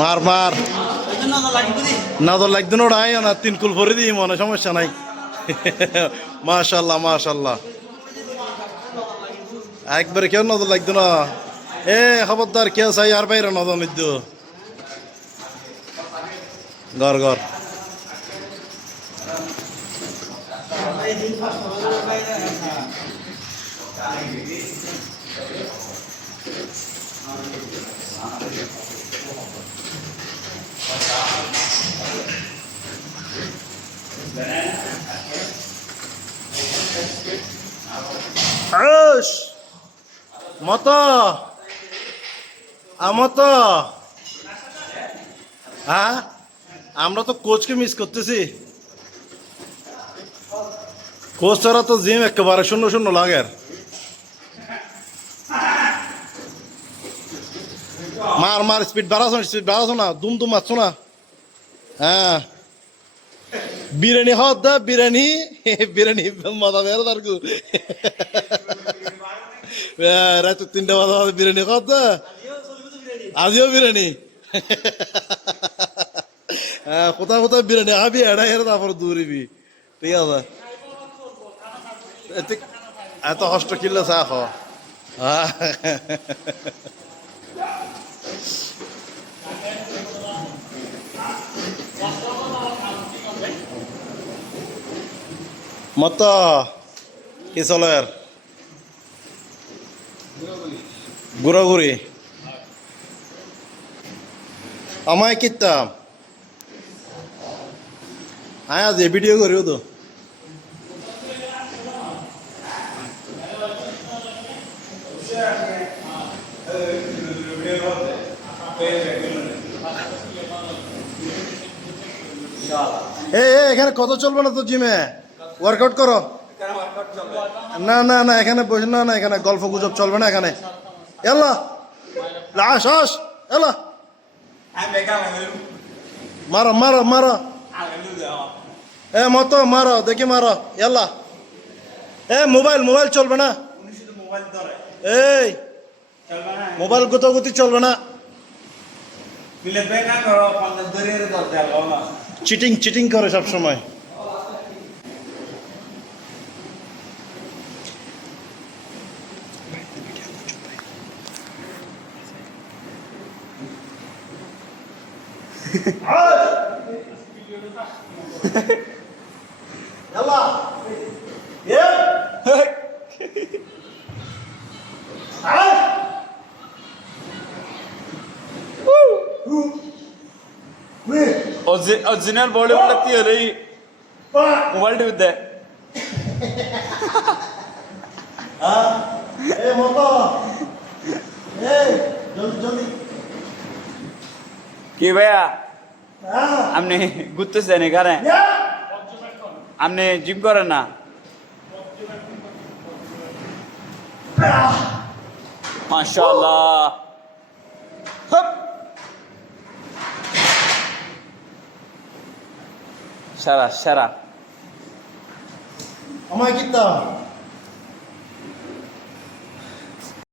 মার মার নজর লাগতো না ওড়াই না 3 কুল ভরে দিই মনে সমস্যা নাই মাশাল্লাহ মাশাল্লাহ একবারে কেউ নজর লাগতো না এ খবরদার কেউ চাই আর বাইরে নজর নিদ্য ঘর ঘর মতো আমতো হ্যাঁ আমরা তো কোচকে মিস করতেছি কোচ ছাড়া তো জিম একেবারে শূন্য শূন্য লাগে মার মার স্পিড বাড়াছো না দুম দুম মারছো না হ্যাঁ বিরিয়ানি হওয়ার দা বিরিয়ানি বিরিয়ানি মজা বের তারকু রাত 3টা বাজা বিরিয়ানি খাওয়ার দা আজিও বিরিয়ানি হ্যাঁ কোথাও কোথাও বিরিয়ানি খাবি এড়া হেরে তারপর দৌড়িবি ঠিক আছে এত কষ্ট কিনলে চা খাওয়া মত কি চলে আর ঘুরাঘুরি আমায় কিতাম আয় আজ ভিডিও করিও তো এখানে কত চলবে না তো জিমে ওয়ার্কআউট করো না না না এখানে বসে না না এখানে গল্প গুজব চলবে না এখানে এলা লাশ আস এলা মারো মারো মারো এ মতো মারো দেখি মারো এলা এ মোবাইল মোবাইল চলবে না এই মোবাইল গতি চলবে না চিটিং চিটিং করে সব সময় Original Bollywood लगती है रही मोबाइल टिप दे ए मोको ए जल्दी जल्दी कि भैया हमने गुत्ते से नहीं कर रहे हैं हमने जिम कर ना माशाल्लाह Shara, shara. Amai kita.